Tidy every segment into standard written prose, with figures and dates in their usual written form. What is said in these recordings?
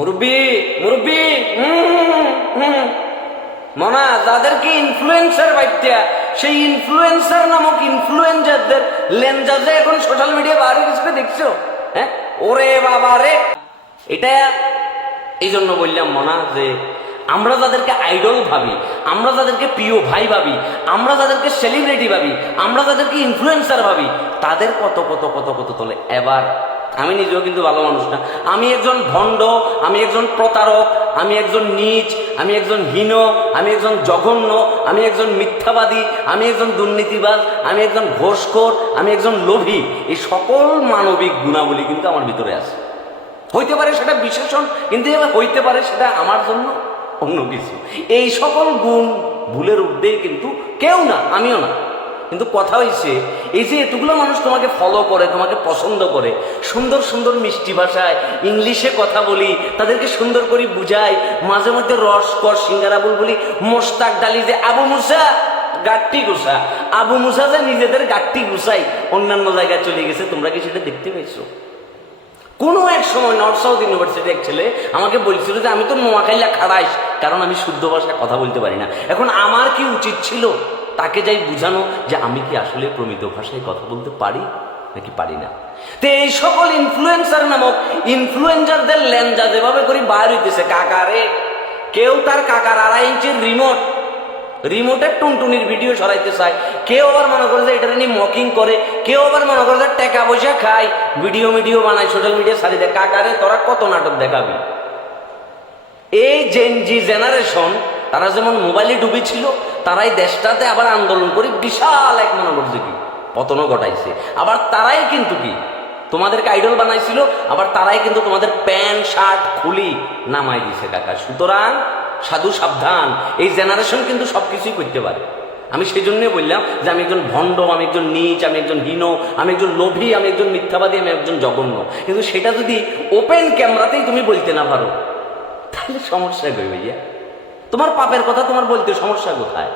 মুরব্বি মুরব্বি মনা যাদেরকে ইনফ্লুয়েন্সার বাইত্যা সেই ইনফ্লুয়েন্সার নামক ইনফ্লুয়েন্সারদের লেনজাজে এখন সোশ্যাল মিডিয়া বাইরে গেছে দেখছো। হ্যাঁ ওরে বাবা রে, এটা এই জন্য বললাম মনা যে আমরা যাদেরকে আইডল ভাবি, আমরা যাদেরকে প্রিয় ভাই ভাবি, আমরা যাদেরকে সেলিব্রিটি ভাবি, আমরা যাদেরকে ইনফ্লুয়েন্সার ভাবি, তাদের কত কত কত কত তোলে। এবার আমি নিজেও কিন্তু ভালো মানুষ না, আমি একজন ভণ্ড, আমি একজন প্রতারক, আমি একজন নীচ, আমি একজন হীন, আমি একজন জঘন্য, আমি একজন মিথ্যাবাদী, আমি একজন দুর্নীতিবাজ, আমি একজন ঘোষখোর, আমি একজন লোভী। এই সকল মানবিক গুণাবলী কিন্তু আমার ভিতরে আছে। হইতে পারে সেটা বিশেষণ, কিন্তু এবার হইতে পারে সেটা আমার জন্য অন্য কিছু। এই সকল গুণ ভুলের ঊর্ধ্বে কিন্তু কেউ না, আমিও না। কিন্তু কথা হয়েছে এই যে এতগুলো মানুষ তোমাকে ফলো করে, তোমাকে পছন্দ করে, সুন্দর সুন্দর মিষ্টি ভাষায় ইংলিশে কথা বলি, তাদেরকে সুন্দর করে বুঝাই, মাঝে মধ্যে রসকর সিঙ্গারা বলি, মোস্তাক ডালি যে আবু মুসা গাট্টি গুছা, আবু মুসা যে নিজেদের গাট্টি গুছাই অন্যান্য জায়গায় চলে গেছে, তোমরা কি সেটা দেখতে পেয়েছো? কোনো এক সময় নর্থ সাউথ ইউনিভার্সিটি এক ছেলে আমাকে বলছিল যে আমি তো নোয়াখাইলা খাড়াইস, কারণ আমি শুদ্ধ ভাষায় কথা বলতে পারি না। এখন আমার কি উচিত ছিল তাকে যাই বুঝানো যে আমি কি আসলে প্রমিত ভাষায় কথা বলতে পারি নাকি পারি না। তো এই সকল ইনফ্লুয়েন্সার নামক ইনফ্লুয়েন্সারদের লেনজা যেভাবে করে বাইর হইতেছে, কাকারে কেউ তার কাকার 2.5 ইঞ্চির রিমোটের টুনটুনির ভিডিও সরাইতে চায়, কেউ আবার মনে করে যে এটা নিয়ে মকিং করে, কেউ আবার মনে করে যে টাকা পয়সা খায়, ভিডিও বানায়, সোশ্যাল মিডিয়া ছাড়ি দেয়। কাকারে তোরা কত নাটক দেখাবি? এই জেনজি জেনারেশন তারা যেমন মোবাইলে ডুবি ছিল, তারাই দেশটাতে আবার আন্দোলন করে বিশাল এক মনে করছে কি পতনও ঘটাইছে। আবার তারাই কিন্তু কি তোমাদেরকে আইডল বানাইছিল, আবার তারাই কিন্তু তোমাদের প্যান্ট শার্ট খুলি নামাই দিছে কাকা। সুতরাং সাধু সাবধান, এই জেনারেশন কিন্তু সবকিছুই করতে পারে। আমি সেই জন্যই বললাম যে আমি একজন ভণ্ড, আমি একজন নীচ, আমি একজন হীন, আমি একজন লোভী, আমি একজন মিথ্যাবাদী, আমি একজন জঘন্য। কিন্তু সেটা যদি ওপেন ক্যামেরাতেই তুমি বলতে না পারো তাহলে সমস্যা কই ভাইয়া? তোমার পাপের কথা তোমার বলতে সমস্যা কোথায়?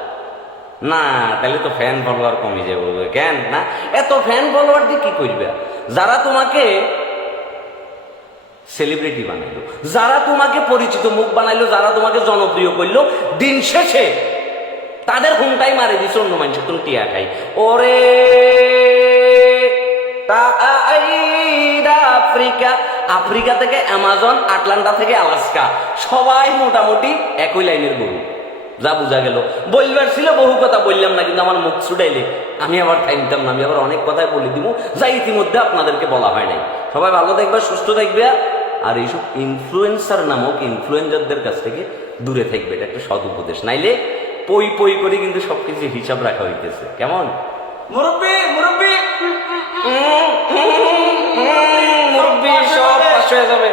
না তাহলে তো ফ্যান ফলোয়ার কমে যাবে। কেন না এত ফ্যান ফলোয়ার দিয়ে কি করবে? যারা তোমাকে সেলিব্রিটি বানাইলো, যারা তোমাকে পরিচিত মুখ বানাইলো, যারা তোমাকে জনপ্রিয় করলো, দিন শেষে তাদের ঘুমটাই মারে দিচ্ছে অন্য মানুষের তুমি টিয়া খাই। ওরে আফ্রিকা থেকে অ্যামাজন, আটলান্টা থেকে আলাস্কা, সবাই মোটামুটি একই লাইনের গরু। যা বোঝা গেল। বলবার ছিল বহু কথা বললাম না, কিন্তু আমার মুখ ছুটাইলে আমি আবার থামতাম না, আমি আবার অনেক কথাই বলে দিব যা ইতিমধ্যে আপনাদেরকে বলা হয় নাই। সবাই ভালো থাকবে, সুস্থ থাকবে, আর এইসব ইনফ্লুয়েন্সার নামক ইনফ্লুয়েন্সারদের কাছ থেকে দূরে থাকবে। এটা একটা সদ উপদেশ, নাইলে পই পই করে কিন্তু সবকিছু হিসাব রাখা হইতেছে। কেমন মুরব্বি মুরব্বি মুরব্বি সব পাশ হয়ে যাবে।